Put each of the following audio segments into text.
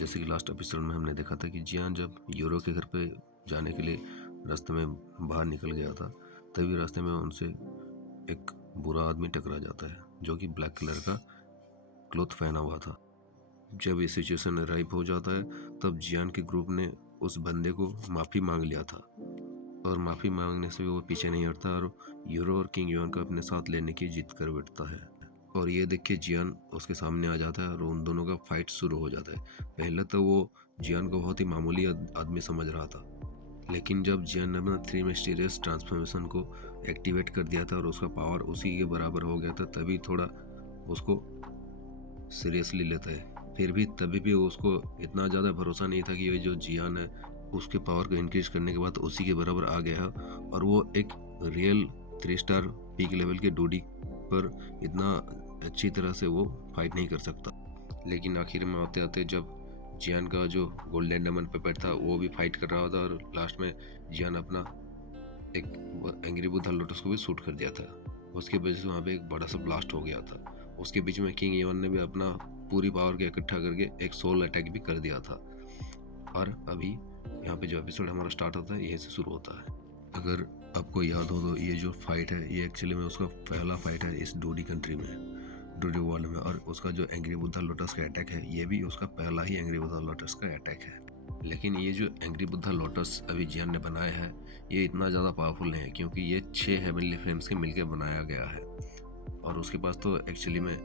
जैसे कि last episode में हमने देखा था कि जियान जब यूरो के घर पे जाने के लिए रास्ते में बाहर निकल गया था, तभी रास्ते में उनसे एक बुरा आदमी टकरा जाता है जो कि ब्लैक कलर का क्लॉथ पहना हुआ था। जब ये सिचुएशन अराइव हो जाता है तब जियान के ग्रुप ने उस बंदे को माफ़ी मांग लिया था और माफ़ी मांगने से वो पीछे नहीं हटता और यूरो और किंग युआन को अपने साथ लेने की जिद कर बैठता है। और ये देख के जियान उसके सामने आ जाता है और उन दोनों का फाइट शुरू हो जाता है। पहले तो वो जियान को बहुत ही मामूली आदमी समझ रहा था, लेकिन जब जियान ने अपना 3 मिस्टीरियस ट्रांसफॉर्मेशन को एक्टिवेट कर दिया था और उसका पावर उसी के बराबर हो गया था, तभी थोड़ा उसको सीरियसली लेता है। फिर भी तभी भी उसको इतना ज़्यादा भरोसा नहीं था कि ये जो जियान है उसके पावर को इंक्रीज करने के बाद उसी के बराबर आ गया है और वो एक रियल 3 स्टार पीक लेवल के डोडी पर इतना अच्छी तरह से वो फाइट नहीं कर सकता। लेकिन आखिर में आते आते जब जियान का जो गोल्डन डायमंड पेपर था वो भी फाइट कर रहा था और लास्ट में जियान अपना एक एंग्री बुद्धा लोटस को भी शूट कर दिया था। उसके वजह से वहाँ पे एक बड़ा सा ब्लास्ट हो गया था। उसके बीच में किंग युआन ने भी अपना पूरी पावर को इकट्ठा करके एक सोल अटैक भी कर दिया था। और अभी यहाँ पे जो एपिसोड हमारा स्टार्ट होता है यहीं से शुरू होता है। अगर आपको याद हो तो ये जो फाइट है ये एक्चुअली में उसका पहला फाइट है इस डोडी कंट्री में, डोडी वर्ल्ड में। और उसका जो एंग्री बुद्धा लोटस का अटैक है ये भी उसका पहला ही एंग्री बुद्धा लोटस का अटैक है। लेकिन ये जो एंग्री बुद्धा लोटस अभी जियान ने बनाया है ये इतना ज़्यादा पावरफुल नहीं है, क्योंकि ये 6 हेवनली फ्लेम्स के मिलकर बनाया गया है और उसके पास तो एक्चुअली में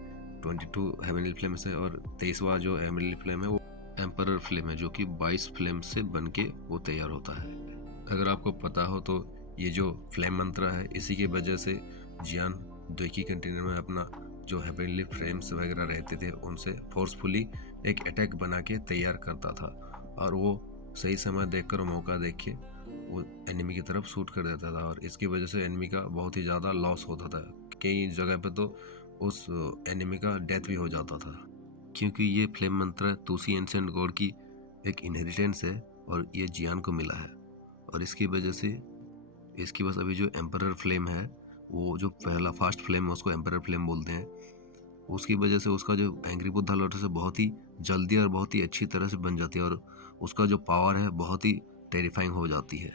22 हेवनली फ्लेम्स है और 23वां जो हेवनली फ्लेम है वो एम्परर फ्लेम है जो कि 22 फ्लेम से बन के वो तैयार होता है। अगर आपको पता हो तो ये जो फ्लेम मंत्र है इसी की वजह से जियान द्वेकी कंटेनर में अपना जो हेवनली फ्लेम्स वगैरह रहते थे उनसे फोर्सफुली एक अटैक बना के तैयार करता था और वो सही समय देखकर मौका देख के वो एनिमी की तरफ शूट कर देता था और इसकी वजह से एनिमी का बहुत ही ज़्यादा लॉस होता था। कई जगह पे तो उस एनिमी का डेथ भी हो जाता था, क्योंकि ये फ्लेम मंत्र तूसी एंशिएंट गॉड की एक इनहेरिटेंस है और ये जियान को मिला है। और इसकी वजह से इसके पास अभी जो एम्परर फ्लेम है वो जो पहला फास्ट फ्लेम है उसको एम्परर फ्लेम बोलते हैं, उसकी वजह से उसका जो एंग्री बुद्धा लोटस है बहुत ही जल्दी और बहुत ही अच्छी तरह से बन जाती है और उसका जो पावर है बहुत ही टेरिफाइंग हो जाती है।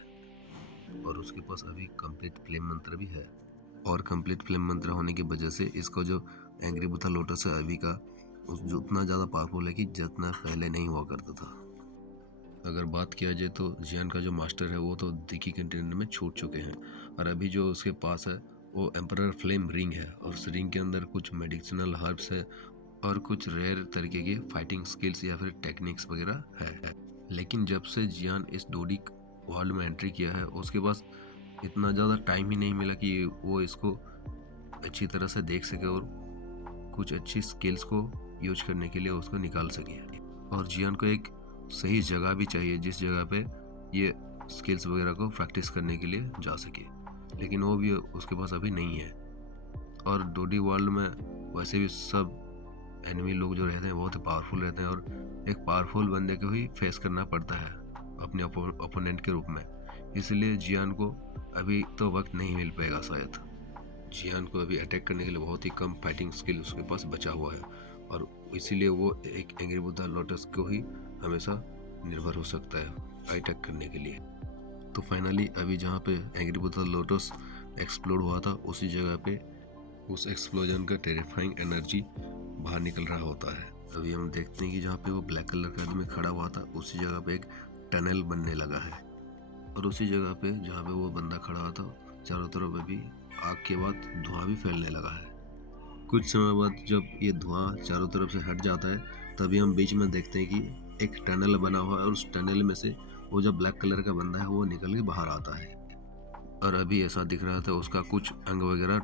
और उसके पास अभी कंप्लीट फ्लेम मंत्र भी है और कंप्लीट फ्लेम मंत्र होने की वजह से इसका जो एंग्री बुद्धा लोटस है अभी का जो उतना ज़्यादा पावरफुल है कि जितना पहले नहीं हुआ करता था। अगर बात किया जाए तो जियान का जो मास्टर है वो तो दिकी कंटेनर में छूट चुके हैं और अभी जो उसके पास है वो एम्परर फ्लेम रिंग है और उस रिंग के अंदर कुछ मेडिसिनल हर्ब्स है और कुछ रेयर तरीके के फाइटिंग स्किल्स या फिर टेक्निक्स वगैरह है। लेकिन जब से जियान इस डोडी वर्ल्ड में एंट्री किया है उसके पास इतना ज़्यादा टाइम ही नहीं मिला कि वो इसको अच्छी तरह से देख सके और कुछ अच्छी स्किल्स को यूज करने के लिए उसको निकाल सके। और जियान को एक सही जगह भी चाहिए जिस जगह पे ये स्किल्स वगैरह को प्रैक्टिस करने के लिए जा सके, लेकिन वो भी उसके पास अभी नहीं है। और डोडी वर्ल्ड में वैसे भी सब एनिमी लोग जो रहते हैं बहुत ही पावरफुल रहते हैं और एक पावरफुल बंदे को ही फेस करना पड़ता है अपने ओपोनेंट के रूप में, इसलिए जियान को अभी तो वक्त नहीं मिल पाएगा शायद। जियान को अभी अटैक करने के लिए बहुत ही कम फाइटिंग स्किल उसके पास बचा हुआ है और इसीलिए वो एक एंग्री बुद्धा लोटस को ही हमेशा निर्भर हो सकता है अटैक करने के लिए। तो फाइनली अभी जहाँ पे एंग्री बुद्धा लोटस एक्सप्लोड हुआ था उसी जगह पे उस एक्सप्लोजन का टेरिफाइंग एनर्जी बाहर निकल रहा होता है। अभी हम देखते हैं कि जहाँ पे वो ब्लैक कलर का आदमी खड़ा हुआ था उसी जगह पे एक टनल बनने लगा है और उसी जगह पे जहाँ पे वो बंदा खड़ा हुआ था चारों तरफ अभी आग के बाद धुआं भी फैलने लगा है। कुछ समय बाद जब ये धुआं चारों तरफ से हट जाता है तभी हम बीच में देखते हैं कि एक टनल बना हुआ है और उस टनल में से वो जो ब्लैक कलर का बंदा है वो निकल के बाहर आता है और अभी ऐसा दिख रहा था उसका कुछ अंग वगैरह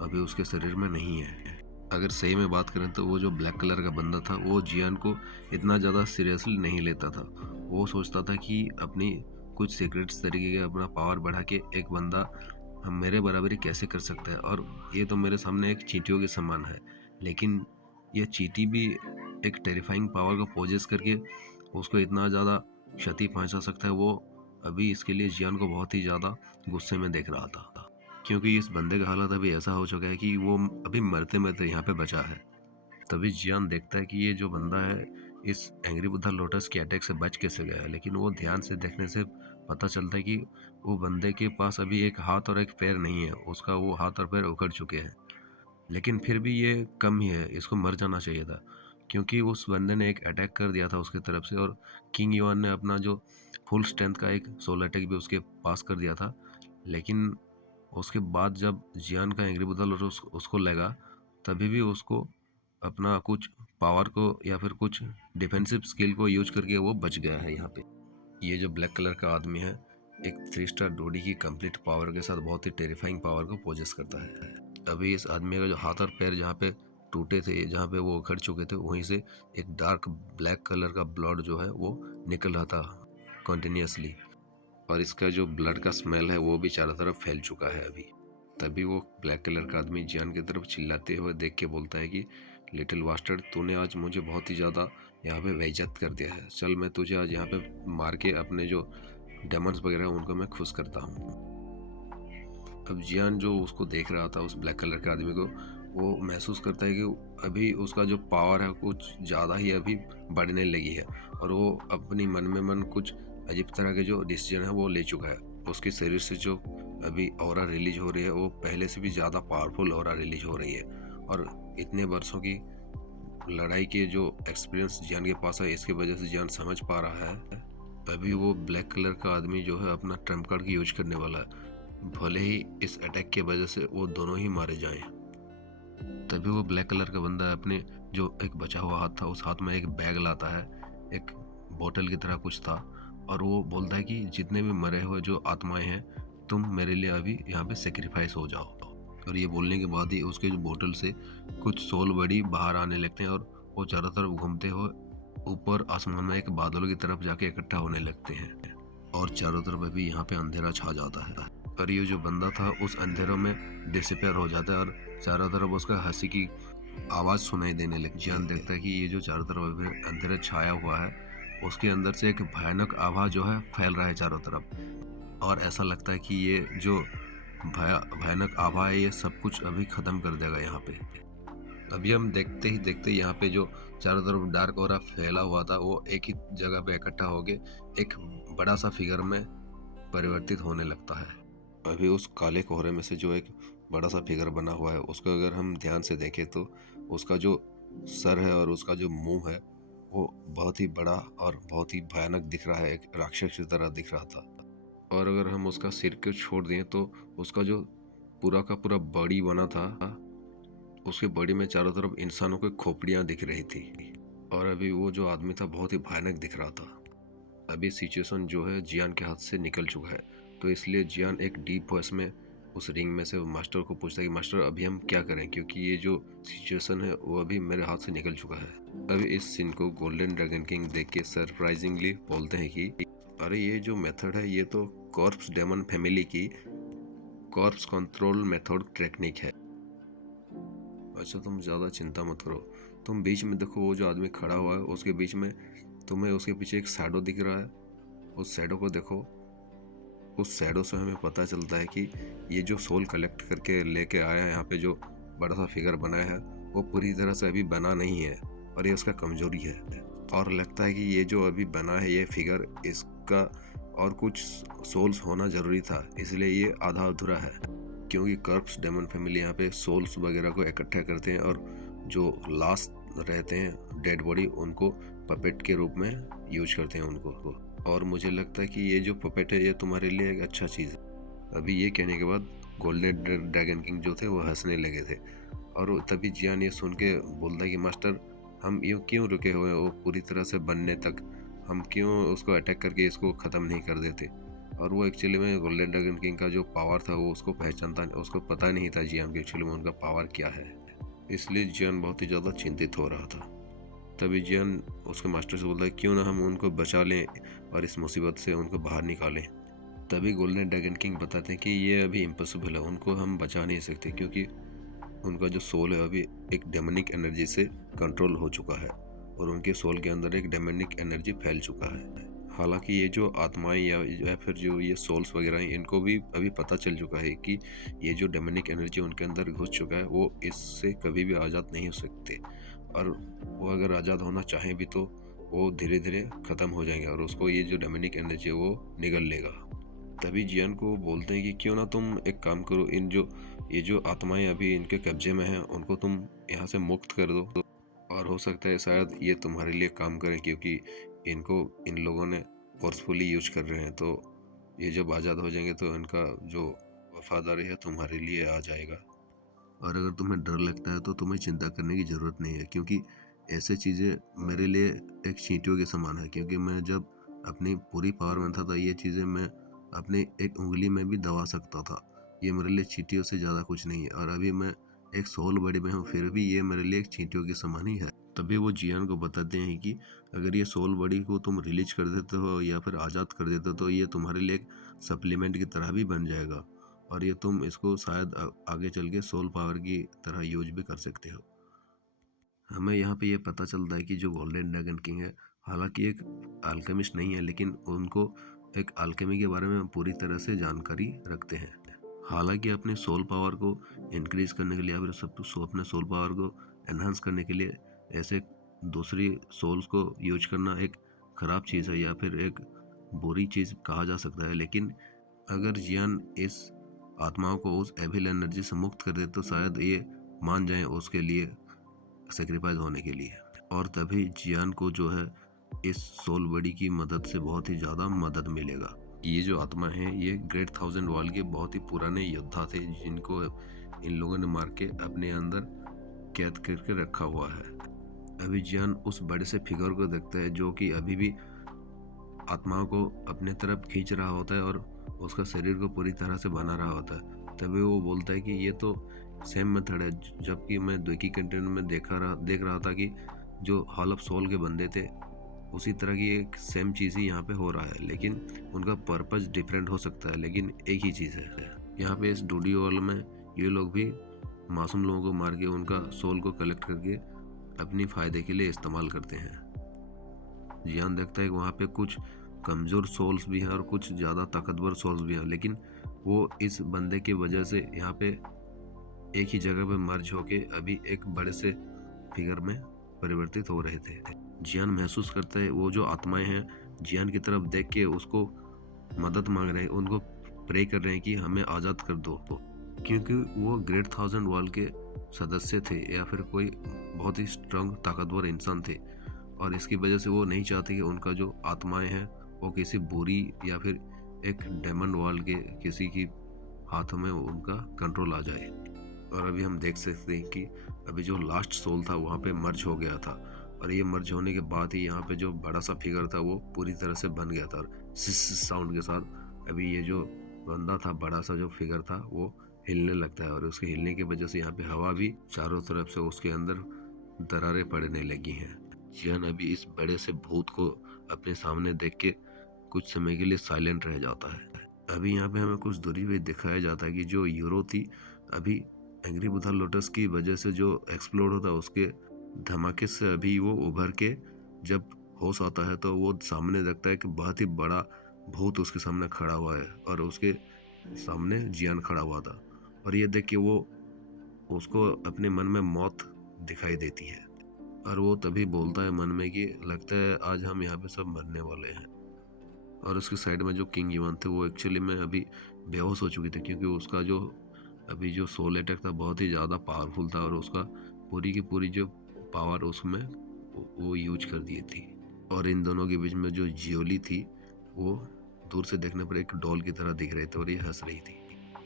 अभी उसके शरीर में नहीं है। अगर सही में बात करें तो वो जो ब्लैक कलर का बंदा था वो जियान को इतना ज़्यादा सीरियसली नहीं लेता था। वो सोचता था कि अपनी कुछ सीक्रेट्स तरीके का अपना पावर बढ़ा के एक बंदा हम मेरे बराबरी कैसे कर सकता है और ये तो मेरे सामने एक चींटियों के समान है, लेकिन ये चींटी भी एक टेरिफाइंग पावर को पोजेस करके उसको इतना ज़्यादा क्षति पहुंचा सकता है। वो अभी इसके लिए जियान को बहुत ही ज़्यादा गुस्से में देख रहा था, क्योंकि इस बंदे का हालत अभी ऐसा हो चुका है कि वो अभी मरते मरते यहाँ पे बचा है। तभी जियान देखता है कि ये जो बंदा है इस एंग्री बुद्धा लोटस के अटैक से बच कैसे गया, लेकिन वो ध्यान से देखने से पता चलता है कि वो बंदे के पास अभी एक हाथ और एक पैर नहीं है, उसका वो हाथ और पैर उखड़ चुके हैं। लेकिन फिर भी ये कम ही है, इसको मर जाना चाहिए था, क्योंकि उस बंदे ने एक अटैक कर दिया था उसकी तरफ से, और किंग युआन ने अपना जो फुल स्ट्रेंथ का एक सोल अटैक भी उसके पास कर दिया था। लेकिन उसके बाद जब जियान का एंग्री बुद्धा लोटस उसको लगा, तभी भी उसको अपना कुछ पावर को या फिर कुछ डिफेंसिव स्किल को यूज करके वो बच गया है यहाँ पे। ये जो ब्लैक कलर का आदमी है, एक 3 स्टार डोडी की कंप्लीट पावर के साथ बहुत ही टेरिफाइंग पावर को पोजेस करता है। अभी इस आदमी का जो हाथ और पैर जहाँ पे टूटे थे, जहाँ पे वो उखड़ चुके थे, वहीं से एक डार्क ब्लैक कलर का ब्लड जो है वो निकल रहा था कंटिन्यूसली, और इसका जो ब्लड का स्मेल है वो भी चारों तरफ फैल चुका है अभी। तभी वो ब्लैक कलर का आदमी जियान की तरफ चिल्लाते हुए देख के बोलता है कि लिटिल बास्टर्ड, तूने आज मुझे बहुत ही ज़्यादा यहाँ पे बेइज्जत कर दिया है। चल मैं तुझे आज यहाँ पे मार के अपने जो डेमन्स वगैरह उनको मैं खुश करता हूँ। अब जियान जो उसको देख रहा था, उस ब्लैक कलर के आदमी को, वो महसूस करता है कि अभी उसका जो पावर है कुछ ज़्यादा ही अभी बढ़ने लगी है, और वो अपनी मन में मन कुछ अजीब तरह के जो डिसीजन है वो ले चुका है। उसके शरीर से जो अभी ऑरा रिलीज हो रही है वो पहले से भी ज़्यादा पावरफुल ऑरा रिलीज हो रही है, और इतने वर्षों की लड़ाई के जो एक्सपीरियंस जियान के पास है, इसकी वजह से जियान समझ पा रहा है अभी वो ब्लैक कलर का आदमी जो है अपना ट्रम्प कार्ड की यूज करने वाला है, भले ही इस अटैक की वजह से वो दोनों ही मारे जाएं। तभी वो ब्लैक कलर का बंदा अपने जो एक बचा हुआ हाथ था, उस हाथ में एक बैग लाता है, एक बोतल की तरह कुछ था, और वो बोलता है कि जितने भी मरे हुए जो आत्माएं हैं, तुम मेरे लिए अभी यहाँ पे सेक्रीफाइस हो जाओ। और ये बोलने के बाद ही उसके जो बोतल से कुछ सोल बड़ी बाहर आने लगते हैं, और वो चारों तरफ घूमते हुए ऊपर आसमान में एक बादलों की तरफ जाके इकट्ठा होने लगते हैं, और चारों तरफ अभी यहाँ पे अंधेरा छा जाता है, और ये जो बंदा था उस अंधेरों में डिसअपियर हो जाता है, और चारों तरफ उसका हंसी की आवाज़ सुनाई देने लगती है। जियान देखता है कि ये जो चारों तरफ अभी अंधेरा छाया हुआ है, उसके अंदर से एक भयानक आभा जो है फैल रहा है चारों तरफ, और ऐसा लगता है कि ये जो भयानक आभा है ये सब कुछ अभी ख़त्म कर देगा यहाँ पे। अभी हम देखते ही देखते यहाँ पे जो चारों तरफ डार्क ऑरा फैला हुआ था वो एक ही जगह पे इकट्ठा होके एक बड़ा सा फिगर में परिवर्तित होने लगता है। अभी उस काले कोहरे में से जो एक बड़ा सा फिगर बना हुआ है, उसको अगर हम ध्यान से देखें तो उसका जो सर है और उसका जो मुंह है वो बहुत ही बड़ा और बहुत ही भयानक दिख रहा है, एक राक्षस की तरह दिख रहा था। और अगर हम उसका सिर को छोड़ दें तो उसका जो पूरा का पूरा बॉडी बना था, उसके बॉडी में चारों तरफ इंसानों की खोपड़ियाँ दिख रही थी, और अभी वो जो आदमी था बहुत ही भयानक दिख रहा था। अभी सिचुएशन जो है जियान के हाथ से निकल चुका है, तो इसलिए जियान एक डीप वॉइस में उस रिंग में से मास्टर को पूछता है कि मास्टर अभी हम क्या करें, क्योंकि ये जो सिचुएशन है वो अभी मेरे हाथ से निकल चुका है। अभी इस सीन को गोल्डन ड्रैगन किंग देख के सरप्राइजिंगली बोलते हैं कि अरे ये जो मेथड है ये तो कॉर्प्स डेमन फैमिली की कॉर्प्स कंट्रोल मेथड टेक्निक है। अच्छा तुम ज़्यादा चिंता मत करो, तुम बीच में देखो वो जो आदमी खड़ा हुआ है उसके बीच में तुम्हें उसके पीछे एक शैडो दिख रहा है, उस शैडो को देखो। उस शैडो से हमें पता चलता है कि ये जो सोल कलेक्ट करके लेके आया है यहाँ पे, जो बड़ा सा फिगर बनाया है, वो पूरी तरह से अभी बना नहीं है, और ये उसका कमजोरी है। और लगता है कि ये जो अभी बना है ये फिगर, इसका और कुछ सोल्स होना ज़रूरी था, इसलिए ये आधा अधूरा है, क्योंकि कर्प्स डेमन फैमिली यहाँ पे सोल्स वगैरह को इकट्ठा करते हैं, और जो लास्ट रहते हैं डेड बॉडी उनको पपेट के रूप में यूज करते हैं उनको। और मुझे लगता है कि ये जो पपेट है ये तुम्हारे लिए एक अच्छा चीज़ है। अभी ये कहने के बाद गोल्डन ड्रैगन किंग जो थे वो हंसने लगे थे, और तभी जियान ये सुन के बोलता है कि मास्टर हम यूँ क्यों रुके हुए हैं, वो पूरी तरह से बनने तक हम क्यों उसको अटैक करके इसको ख़त्म नहीं कर देते। और वो एक्चुअली में गोल्डन ड्रैगन किंग का जो पावर था वो उसको पहचानता, उसको पता नहीं था जियान के एक्चुअली में उनका पावर क्या है, इसलिए जियान बहुत ही ज़्यादा चिंतित हो रहा था। तभी जियान उसके मास्टर से बोलता है क्यों ना हम उनको बचा लें और इस मुसीबत से उनको बाहर निकालें। तभी गोल्डन ड्रैगन किंग बताते हैं कि ये अभी इम्पॉसिबल है, उनको हम बचा नहीं सकते, क्योंकि उनका जो सोल है अभी एक डेमनिक एनर्जी से कंट्रोल हो चुका है, और उनके सोल के अंदर एक डेमनिक एनर्जी फैल चुका है। हालांकि ये जो आत्माएं या फिर जो ये सोल्स वगैरह हैं, इनको भी अभी पता चल चुका है कि ये जो डेमनिक एनर्जी उनके अंदर घुस चुका है वो इससे कभी भी आज़ाद नहीं हो सकते, और वो अगर आज़ाद होना चाहें भी तो वो धीरे धीरे ख़त्म हो जाएंगे और उसको ये जो डेमोनिक एनर्जी है वो निगल लेगा। तभी जियान को बोलते हैं कि क्यों ना तुम एक काम करो, ये जो आत्माएं अभी इनके कब्जे में हैं उनको तुम यहाँ से मुक्त कर दो, और हो सकता है शायद ये तुम्हारे लिए काम करें, क्योंकि इनको इन लोगों ने फोर्सफुली यूज कर रहे हैं। तो ये जब आज़ाद हो जाएंगे तो इनका जो वफादारी है तुम्हारे लिए आ जाएगा। और अगर तुम्हें डर लगता है तो तुम्हें चिंता करने की ज़रूरत नहीं है, क्योंकि ऐसे चीज़ें मेरे लिए एक चींटियों के समान है। क्योंकि मैं जब अपनी पूरी पावर में था तो ये चीज़ें मैं अपने एक उंगली में भी दबा सकता था। ये मेरे लिए चींटियों से ज़्यादा कुछ नहीं है। और अभी मैं एक सोल बॉडी में हूँ, फिर भी ये मेरे लिए एक चींटियों के समान ही है। तभी वो जियान को बताते हैं कि अगर ये सोल बॉडी को तुम रिलीज कर देते हो या फिर आज़ाद कर देते हो तो ये तुम्हारे लिए एक सप्लीमेंट की तरह भी बन जाएगा, और ये तुम इसको शायद आगे चल के सोल पावर की तरह यूज भी कर सकते हो। हमें यहाँ पे ये पता चलता है कि जो गोल्डन ड्रैगन किंग है, हालांकि एक अल्केमिस्ट नहीं है, लेकिन उनको एक अल्केमी के बारे में पूरी तरह से जानकारी रखते हैं। हालांकि अपने सोल पावर को इंक्रीज करने के लिए या फिर अपने सोल पावर को एनहांस करने के लिए ऐसे दूसरी सोल्स को यूज करना एक ख़राब चीज़ है या फिर एक बुरी चीज़ कहा जा सकता है। लेकिन अगर जियान इस आत्माओं को उस एविल एनर्जी से मुक्त कर दे तो शायद ये मान जाएं उसके लिए सेक्रीफाइस होने के लिए। और तभी जियान को जो है इस सोल बॉडी की मदद से बहुत ही ज़्यादा मदद मिलेगा। ये जो आत्मा है ये ग्रेट 1000 वॉल के बहुत ही पुराने योद्धा थे, जिनको इन लोगों ने मार के अपने अंदर कैद करके रखा हुआ है। अभी जियान उस बड़े से फिगर को देखता है जो कि अभी भी आत्माओं को अपने तरफ खींच रहा होता है और उसका शरीर को पूरी तरह से बना रहा होता है। तभी वो बोलता है कि ये तो सेम मेथड है, जबकि मैं द्विकी कंटेंट में देख रहा था कि जो हॉल ऑफ सोल के बंदे थे उसी तरह की एक सेम चीज़ ही यहाँ पे हो रहा है, लेकिन उनका पर्पस डिफरेंट हो सकता है, लेकिन एक ही चीज़ है। यहाँ पे इस डूडी वॉल में ये लोग भी मासूम लोगों को मार के उनका सोल को कलेक्ट करके अपनी फ़ायदे के लिए इस्तेमाल करते हैं। जियान देखता है कि वहाँ पे कुछ कमज़ोर सोल्स भी हैं और कुछ ज़्यादा ताकतवर सोल्स भी हैं, लेकिन वो इस बंदे की वजह से यहाँ पे एक ही जगह पे मर्ज होके अभी एक बड़े से फिगर में परिवर्तित हो रहे थे। जियान महसूस करता है वो जो आत्माएं हैं जियान की तरफ देख के उसको मदद मांग रहे हैं, उनको प्रे कर रहे हैं कि हमें आज़ाद कर दो, क्योंकि वो ग्रेट 1000 वॉल के सदस्य थे या फिर कोई बहुत ही स्ट्रांग ताकतवर इंसान थे। और इसकी वजह से वो नहीं चाहते कि उनका जो आत्माएं हैं वो किसी बुरी या फिर एक डेमन वॉल के किसी की हाथों में उनका कंट्रोल आ जाए। और अभी हम देख सकते हैं कि अभी जो लास्ट सोल था वहाँ पे मर्ज हो गया था, और ये मर्ज होने के बाद ही यहाँ पे जो बड़ा सा फिगर था वो पूरी तरह से बन गया था। और सिस साउंड के साथ अभी ये जो बंदा था, बड़ा सा जो फिगर था, वो हिलने लगता है, और उसके हिलने की वजह से यहाँ पे हवा भी चारों तरफ से उसके अंदर दरारें पड़ने लगी हैं। जियान अभी इस बड़े से भूत को अपने सामने देख के कुछ समय के लिए साइलेंट रह जाता है। अभी यहाँ पे हमें कुछ दूरी पे दिखाया जाता है कि जो यूरो थी अभी एंग्री बुद्धा लोटस की वजह से जो एक्सप्लोड होता है उसके धमाके से अभी वो उभर के जब होश आता है तो वो सामने देखता है कि बहुत ही बड़ा भूत उसके सामने खड़ा हुआ है, और उसके सामने जियान खड़ा हुआ था। और ये देख के वो उसको अपने मन में मौत दिखाई देती है, और वो तभी बोलता है मन में कि लगता है आज हम यहाँ पे सब मरने वाले हैं। और उसके साइड में जो किंग युआन थे वो एक्चुअली में अभी बेहोश हो चुके थे, क्योंकि उसका जो अभी जो सोल अटैक था बहुत ही ज़्यादा पावरफुल था, और उसका पूरी की पूरी जो पावर उसमें वो यूज कर दी थी। और इन दोनों के बीच में जो जियोली थी वो दूर से देखने पर एक डॉल की तरह दिख रहे थे और ये हंस रही थी।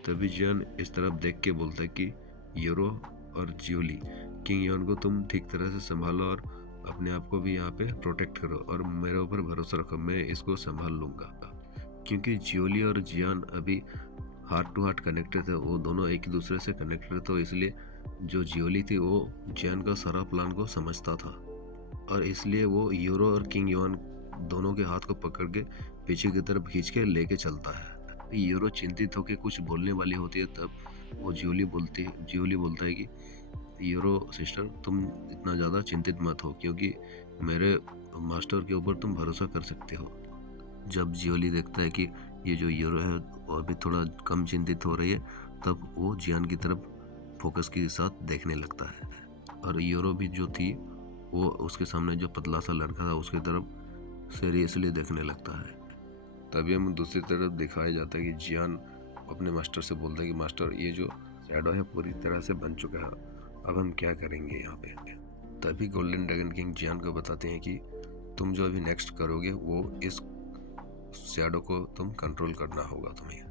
तभी जियान इस तरफ देख के बोलता है कि यूरो और जियोली, किंग युआन को तुम ठीक तरह से संभालो और अपने आप को भी यहाँ पे प्रोटेक्ट करो, और मेरे ऊपर भरोसा रखो, मैं इसको संभाल लूँगा। क्योंकि जियोली और जियान अभी हार्ट टू हार्ट कनेक्टेड थे, वो दोनों एक दूसरे से कनेक्टेड थे, तो इसलिए जो जियोली थी वो जियान का सारा प्लान को समझता था, और इसलिए वो यूरो और किंग युआन दोनों के हाथ को पकड़ के पीछे की तरफ खींच के लेके चलता है। यूरो चिंतित होकर कुछ बोलने वाली होती है, तब वो जियोली बोलता है कि यूरो सिस्टर, तुम इतना ज़्यादा चिंतित मत हो, क्योंकि मेरे मास्टर के ऊपर तुम भरोसा कर सकते हो। जब जियोली देखता है कि ये जो यूरो है वो अभी थोड़ा कम चिंतित हो रही है, तब वो जियान की तरफ फोकस के साथ देखने लगता है। और यूरो भी जो थी वो उसके सामने जो पतला सा लड़का था उसकी तरफ सीरियसली देखने लगता है। तभी हम दूसरी तरफ दिखाया जाता है कि जियान अपने मास्टर से बोलता है कि मास्टर, ये जो शैडो है पूरी तरह से बन चुका है, अब हम क्या करेंगे यहाँ पे। तभी गोल्डन ड्रैगन किंग जियान को बताते हैं कि तुम जो अभी नेक्स्ट करोगे वो इस शैडो को तुम कंट्रोल करना होगा तुम्हें।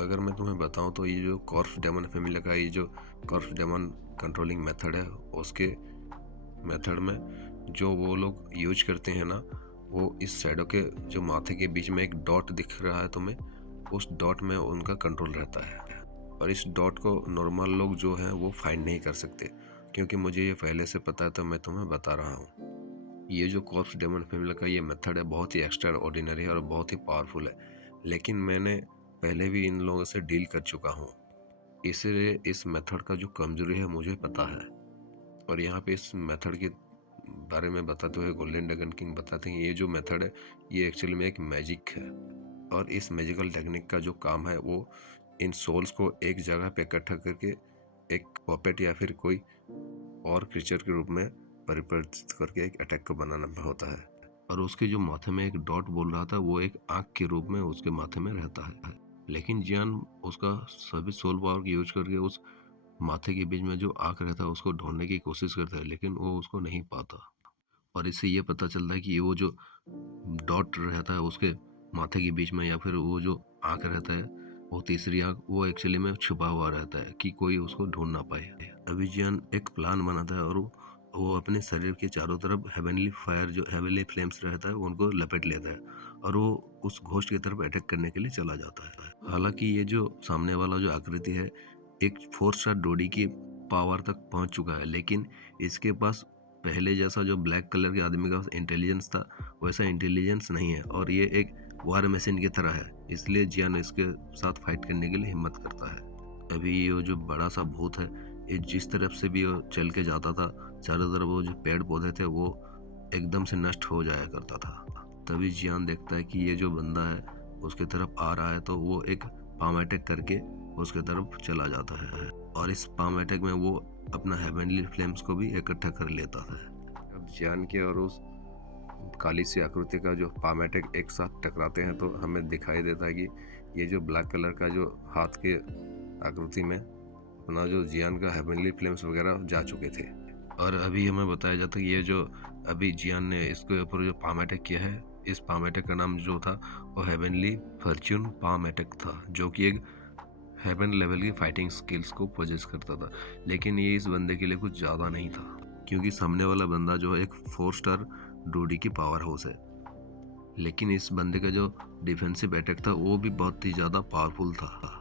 अगर मैं तुम्हें बताऊं तो ये जो कॉर्प्स डेमन फैमिली का ये जो कॉर्प्स डेमन कंट्रोलिंग मेथड है, उसके मेथड में जो वो लोग यूज करते हैं ना, वो इस शैडो के जो माथे के बीच में एक डॉट दिख रहा है तुम्हें, उस डॉट में उनका कंट्रोल रहता है। और इस डॉट को नॉर्मल लोग जो हैं वो फाइंड नहीं कर सकते, क्योंकि मुझे ये पहले से पता है तो मैं तुम्हें बता रहा हूँ। ये जो कॉर्प्स डेमन फैमिली का ये मेथड है बहुत ही एक्स्ट्रा ऑर्डिनरी है और बहुत ही पावरफुल है, लेकिन मैंने पहले भी इन लोगों से डील कर चुका हूँ, इसलिए इस मेथड का जो कमजोरी है मुझे पता है। और यहाँ पे इस मेथड के बारे में बताते हुए गोल्डन ड्रैगन किंग बताते हैं ये जो मेथड है ये एक्चुअली में एक मैजिक है, और इस मैजिकल टेक्निक का जो काम है वो इन सोल्स को एक जगह पे इकट्ठा करके एक पॉपेट या फिर कोई और क्रीचर के रूप में परिवर्तित करके एक अटैक को बनाना होता है। और उसके जो माथे में एक डॉट बोल रहा था वो एक आँख के रूप में उसके माथे में रहता है, लेकिन जियान उसका सभी सोल पावर यूज करके उस माथे के बीच में जो आँख रहता है उसको ढूंढने की कोशिश करता है, लेकिन वो उसको नहीं पाता। और इससे ये पता चलता है कि वो जो डॉट रहता है उसके माथे के बीच में या फिर वो जो आँख रहता है, वो तीसरी आँख, वो एक्चुअली में छुपा हुआ रहता है कि कोई उसको ढूंढ ना पाए। अभी जियान एक प्लान बनाता है और वो अपने शरीर के चारों तरफ हेवनली फायर जो हेवनली फ्लेम्स रहता है उनको लपेट लेता है और वो उस घोस्ट की तरफ अटैक करने के लिए चला जाता है। हालांकि ये जो सामने वाला जो आकृति है एक 4 स्टार डोडी की पावर तक पहुंच चुका है, लेकिन इसके पास पहले जैसा जो ब्लैक कलर के आदमी का इंटेलिजेंस था वैसा इंटेलिजेंस नहीं है, और ये एक वार मशीन की तरह है, इसलिए जियान इसके साथ फाइट करने के लिए हिम्मत करता है। अभी ये जो बड़ा सा भूत है ये जिस तरफ से भी वो चल के जाता था चारों तरफ वो जो पेड़ पौधे थे वो एकदम से नष्ट हो जाया करता था। तभी जियान देखता है कि ये जो बंदा है उसके तरफ आ रहा है, तो वो एक पाम अटैक करके उसके तरफ चला जाता है और इस पाम अटैक में वो अपना हेवनली फ्लेम्स को भी इकट्ठा कर लेता है। अब जियान के और उस काली सी आकृति का जो पाम अटैक एक साथ टकराते हैं तो हमें दिखाई देता है कि ये जो ब्लैक कलर का जो हाथ के आकृति में अपना जो जियान का हेवनली फ्लेम्स वगैरह जा चुके थे। और अभी हमें बताया जाता है कि ये जो अभी जियान ने इसके ऊपर जो पाम अटैक किया है, इस पाम अटैक का नाम जो था वो हेवनली फॉर्च्यून पाम अटैक था, जो कि एक हेवन लेवल की फाइटिंग स्किल्स को पोजेस करता था। लेकिन ये इस बंदे के लिए कुछ ज़्यादा नहीं था, क्योंकि सामने वाला बंदा जो है एक 4 स्टार डोडी की पावर हाउस है, लेकिन इस बंदे का जो डिफेंसिव अटैक था वो भी बहुत ही ज़्यादा पावरफुल था।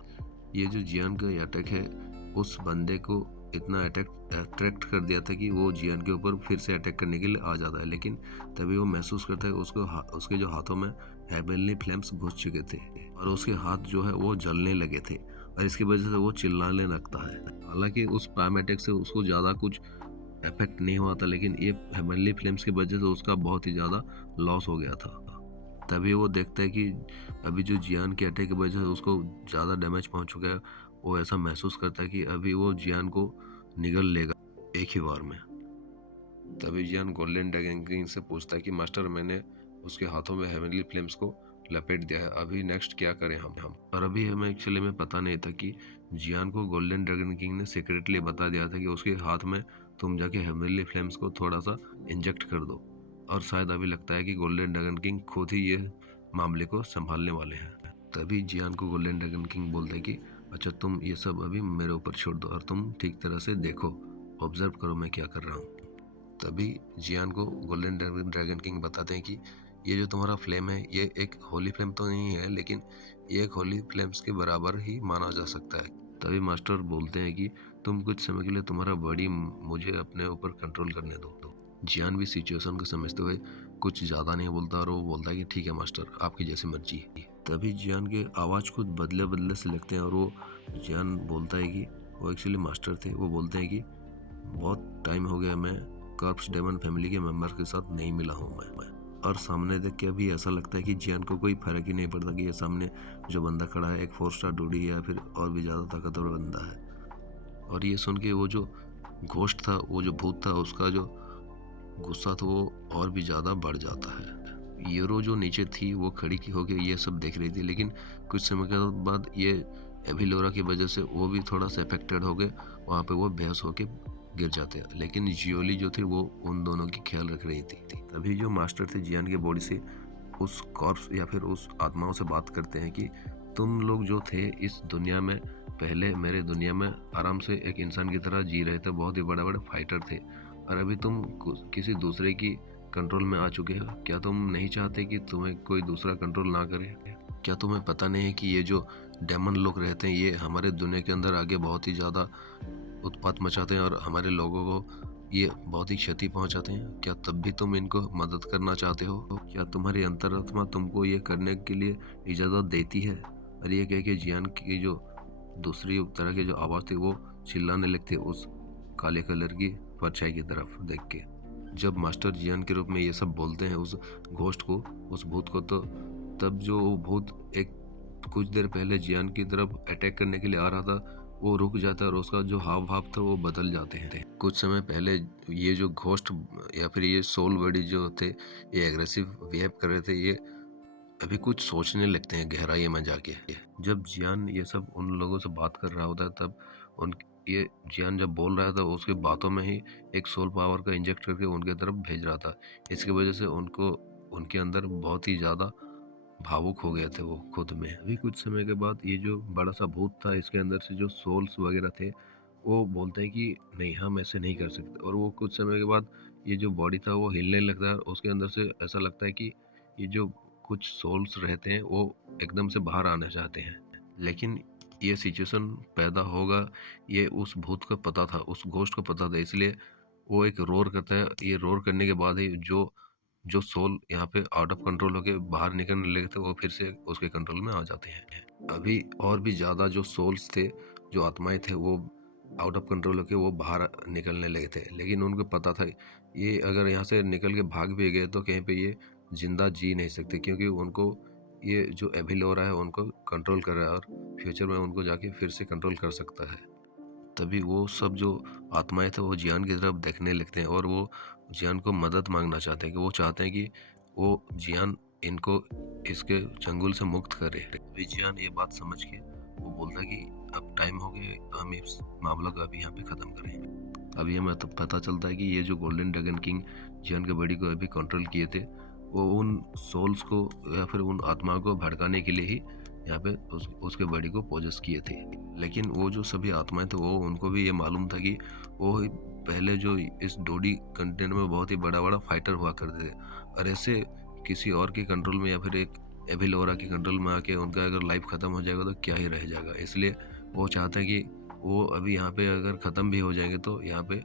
ये जो जियान का अटैक है उस बंदे को इतना अट्रैक्ट कर दिया था कि वो जियान के ऊपर फिर से अटैक करने के लिए आ जाता है, लेकिन तभी वो महसूस करता है उसके जो हाथों में हेवनली फ्लेम्स घुस चुके थे और उसके हाथ जो है वो जलने लगे थे, और इसकी वजह से वो चिल्लाने लगता है। हालांकि उस पाम अटैक से उसको ज़्यादा कुछ इफेक्ट नहीं हुआ था, लेकिन ये हेवनली फ्लेम्स की वजह से उसका बहुत ही ज़्यादा लॉस हो गया था। तभी वो देखता है कि अभी जो जियान के अटैक की वजह से उसको ज़्यादा डैमेज पहुंच चुका है, वो ऐसा महसूस करता है कि अभी वो जियान को निगल लेगा एक ही बार में। तभी जियान गोल्डन ड्रैगन किंग से पूछता है कि मास्टर, मैंने उसके हाथों में हेवनली फ्लेम्स को लपेट दिया है, अभी नेक्स्ट क्या करें हम। और अभी हमें एक्चुअली में पता नहीं था कि जियान को गोल्डन ड्रैगन किंग ने सीक्रेटली बता दिया था कि उसके हाथ में तुम जाके हेवनली फ्लेम्स को थोड़ा सा इंजेक्ट कर दो, और शायद अभी लगता है कि गोल्डन ड्रैगन किंग खुद ही ये मामले को संभालने वाले हैं। तभी जियान को गोल्डन ड्रैगन किंग बोलता है कि अच्छा, तुम ये सब अभी मेरे ऊपर छोड़ दो और तुम ठीक तरह से देखो, ऑब्जर्व करो मैं क्या कर रहा हूँ। तभी जियान को गोल्डन ड्रैगन किंग बताते हैं कि ये जो तुम्हारा फ्लेम है ये एक होली फ्लेम तो नहीं है, लेकिन ये एक होली फ्लेम्स के बराबर ही माना जा सकता है। तभी मास्टर बोलते हैं कि तुम कुछ समय के लिए तुम्हारा बॉडी मुझे अपने ऊपर कंट्रोल करने दो। जियान भी सिचुएशन को समझते हुए कुछ ज़्यादा नहीं बोलता और वो बोलता है कि ठीक है मास्टर, आपकी जैसी मर्जी। तभी जियान के आवाज़ कुछ बदले बदले से लगते हैं और वो जियान बोलता है कि वो एक्चुअली मास्टर थे। वो बोलते हैं कि बहुत टाइम हो गया मैं कॉर्प्स डेमन फैमिली के मेंबर के साथ नहीं मिला हूँ मैं। और सामने देख के अभी ऐसा लगता है कि जियान को कोई फर्क ही नहीं पड़ता कि ये सामने जो बंदा खड़ा है एक 4 स्टार डोडी या फिर और भी ज़्यादा ताकतवर बंदा है। और ये सुन के वो जो घोस्ट था, वो जो भूत था, उसका जो गुस्सा तो वो और भी ज़्यादा बढ़ जाता है। यूरो जो नीचे थी वो खड़ी की होके ये सब देख रही थी, लेकिन कुछ समय के बाद ये एविलोरा की वजह से वो भी थोड़ा सा अफेक्टेड हो गए। वहाँ पे वो बेहोश होके गिर जाते हैं, लेकिन जियोली जो थी वो उन दोनों की ख्याल रख रही थी। तभी जो मास्टर थे जियान की बॉडी से उस कॉर्प्स या फिर उस आत्माओं से बात करते हैं कि तुम लोग जो थे इस दुनिया में, पहले मेरे दुनिया में आराम से एक इंसान की तरह जी रहे थे, बहुत ही बड़े बड़े फाइटर थे, और अभी तुम किसी दूसरे की कंट्रोल में आ चुके हो। क्या तुम नहीं चाहते कि तुम्हें कोई दूसरा कंट्रोल ना करे? क्या तुम्हें पता नहीं है कि ये जो डेमन लोग रहते हैं ये हमारे दुनिया के अंदर आगे बहुत ही ज़्यादा उत्पात मचाते हैं और हमारे लोगों को ये बहुत ही क्षति पहुंचाते हैं? क्या तब भी तुम इनको मदद करना चाहते हो? क्या तुम्हारी अंतरात्मा तुमको ये करने के लिए इजाज़त देती है? और ये कह के जियान की जो दूसरी तरह की जो आवाज़ थी वो चिल्लाने लगती है उस काले कलर की परछाई की तरफ देख के। जब मास्टर जियान के रूप में ये सब बोलते हैं उस घोस्ट को, उस भूत को, तो तब जो भूत एक कुछ देर पहले जियान की तरफ अटैक करने के लिए आ रहा था वो रुक जाता है और उसका जो हाव भाव था वो बदल जाते हैं। कुछ समय पहले ये जो घोस्ट या फिर ये सोल बॉडी जो थे ये एग्रेसिव बिहेव कर रहे थे, ये अभी कुछ सोचने लगते हैं गहराई में जाके। जब जियान ये सब उन लोगों से बात कर रहा होता है तब उन ये जियान जब बोल रहा था उसके बातों में ही एक सोल पावर का इंजेक्ट करके उनके तरफ भेज रहा था। इसकी वजह से उनको उनके अंदर बहुत ही ज़्यादा भावुक हो गए थे वो खुद में। अभी कुछ समय के बाद ये जो बड़ा सा भूत था इसके अंदर से जो सोल्स वगैरह थे वो बोलते हैं कि नहीं, हम ऐसे नहीं कर सकते, और वो कुछ समय के बाद ये जो बॉडी था वो हिलने लगता है। उसके अंदर से ऐसा लगता है कि ये जो कुछ सोल्स रहते हैं वो एकदम से बाहर आना चाहते हैं, लेकिन ये सिचुएशन पैदा होगा ये उस भूत को पता था, उस घोस्ट को पता था, इसलिए वो एक रोर करता है। ये रोर करने के बाद ही जो जो सोल यहाँ पे आउट ऑफ कंट्रोल होके बाहर निकलने लगे थे वो फिर से उसके कंट्रोल में आ जाते हैं। अभी और भी ज़्यादा जो सोल्स थे, जो आत्माएं थे, वो आउट ऑफ कंट्रोल होके वो बाहर निकलने लगे थे, लेकिन उनको पता था ये अगर यहाँ से निकल के भाग भी गए तो कहीं पे ये जिंदा जी नहीं सकते, क्योंकि उनको ये जो एविलोरा है उनको कंट्रोल कर रहा है और फ्यूचर में उनको जाके फिर से कंट्रोल कर सकता है। तभी वो सब जो आत्माएं थे वो जियान की तरफ देखने लगते हैं और वो जियान को मदद मांगना चाहते हैं, कि वो चाहते हैं कि वो जियान इनको इसके चंगुल से मुक्त करे। तभी जियान ये बात समझ के वो बोलता है कि अब टाइम हो गया, हम इस मामला को अभी यहाँ पे ख़त्म करें। अभी हमें तो पता चलता है कि ये जो गोल्डन ड्रैगन किंग जियान के बॉडी को अभी कंट्रोल किए थे वो उन सोल्स को या फिर उन आत्माओं को भड़काने के लिए ही यहाँ पे उसके बॉडी को पोजेस किए थे। लेकिन वो जो सभी आत्माएं थे वो उनको भी ये मालूम था कि वो पहले जो इस डोडी कंटेंट में बहुत ही बड़ा बड़ा फाइटर हुआ करते थे, और ऐसे किसी और के कंट्रोल में या फिर एक एविलोरा के कंट्रोल में आके उनका अगर लाइफ ख़त्म हो जाएगा तो क्या ही रह जाएगा। इसलिए वो चाहते हैं कि वो अभी यहाँ पे अगर ख़त्म भी हो जाएंगे तो यहाँ पे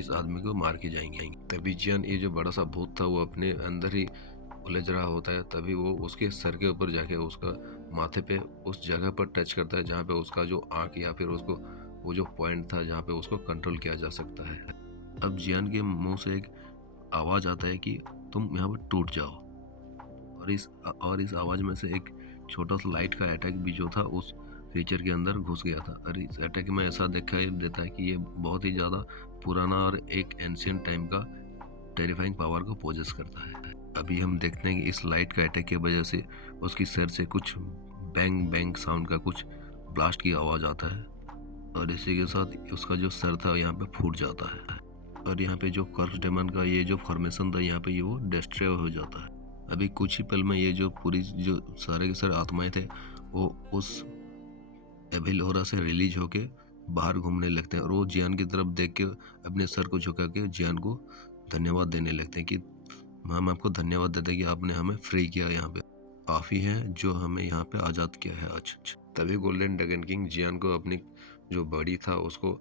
इस आदमी को मार के जाएंगे। तभी जियान ये जो बड़ा सा भूत था वो अपने अंदर ही उलझ रहा होता है, तभी वो उसके सर के ऊपर जाके उसका माथे पे उस जगह पर टच करता है जहाँ पे उसका जो आँख या फिर उसको वो जो पॉइंट था जहाँ पे उसको कंट्रोल किया जा सकता है। अब जियान के मुंह से एक आवाज़ आता है कि तुम यहाँ पर टूट जाओ, और इस आवाज़ में से एक छोटा सा लाइट का अटैक भी जो था उस क्रीचर के अंदर घुस गया था, और इस अटैक में ऐसा दिखाई देता है कि ये बहुत ही ज़्यादा पुराना और एक एंशियंट टाइम का टेरिफाइंग पावर को पोजेस करता है। अभी हम देखते हैं कि इस लाइट का अटैक की वजह से उसकी सर से कुछ बैंग बैंग साउंड का कुछ ब्लास्ट की आवाज़ आता है, और इसी के साथ उसका जो सर था यहाँ पे फूट जाता है, और यहाँ पे जो कर्स डेमन का ये जो फॉर्मेशन था यहाँ पे ये वो डिस्ट्रॉय हो जाता है। अभी कुछ ही पल में ये जो पूरी जो सारे के सारे आत्माएं थे वो उस एविलोरा से रिलीज होके बाहर घूमने लगते हैं, और वो जियान की तरफ देख के अपने सर को झुका के जियान को धन्यवाद देने लगते हैं कि हम आपको धन्यवाद देते हैं कि आपने हमें फ्री किया, यहाँ पे आप ही हैं जो हमें यहाँ पे आज़ाद किया है आज। तभी गोल्डन ड्रैगन किंग जियान को अपनी जो बॉडी था उसको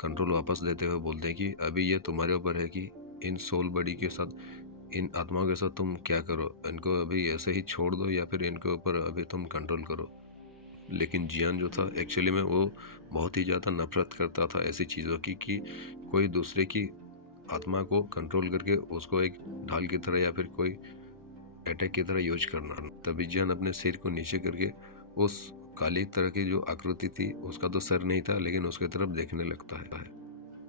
कंट्रोल वापस देते हुए बोलते हैं कि अभी ये तुम्हारे ऊपर है कि इन सोल बॉडी के साथ, इन आत्माओं के साथ तुम क्या करो, इनको अभी ऐसे ही छोड़ दो या फिर इनके ऊपर अभी तुम कंट्रोल करो। लेकिन जियान जो था एक्चुअली में वो बहुत ही ज़्यादा नफरत करता था ऐसी चीज़ों की, कि कोई दूसरे की आत्मा को कंट्रोल करके उसको एक ढाल की तरह या फिर कोई अटैक की तरह यूज करना। तभी जियान अपने सिर को नीचे करके उस काली तरह की जो आकृति थी उसका तो सर नहीं था लेकिन उसके तरफ देखने लगता है।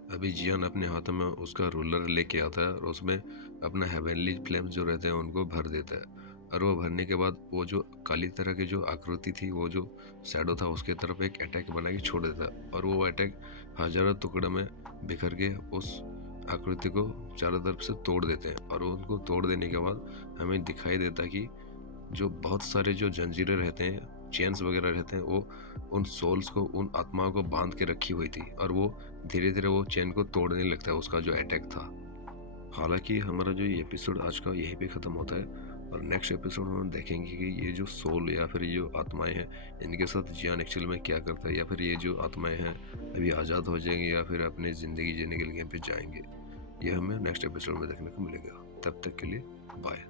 अभी जियान अपने हाथों में उसका रूलर लेके आता है और उसमें अपना हेवनली फ्लेम्स जो रहते हैं उनको भर देता है। और वो भरने के बाद वो जो काली तरह की जो आकृति थी, वो जो शैडो था, उसके तरफ एक अटैक बना के छोड़ देता है और वो अटैक हजारों टुकड़ों में बिखर के उस आकृति को चारों तरफ से तोड़ देते हैं। और उनको तोड़ देने के बाद हमें दिखाई देता कि जो बहुत सारे जो जंजीरें रहते हैं, चेन्स वगैरह रहते हैं, वो उन सोल्स को, उन आत्माओं को बांध के रखी हुई थी और वो धीरे धीरे वो चेन को तोड़ने लगता है, उसका जो अटैक था। हालांकि हमारा जो ये एपिसोड आज का यहीं पे ख़त्म होता है और नेक्स्ट एपिसोड में हम देखेंगे कि ये जो सोल या फिर ये जो आत्माएं हैं, इनके साथ जियान एक्चुअल में क्या करता है, या फिर ये जो आत्माएं हैं अभी आज़ाद हो जाएंगे या फिर अपनी ज़िंदगी जीने के लिए कहीं पे जाएंगे। ये हमें नेक्स्ट एपिसोड में देखने को मिलेगा। तब तक के लिए बाय।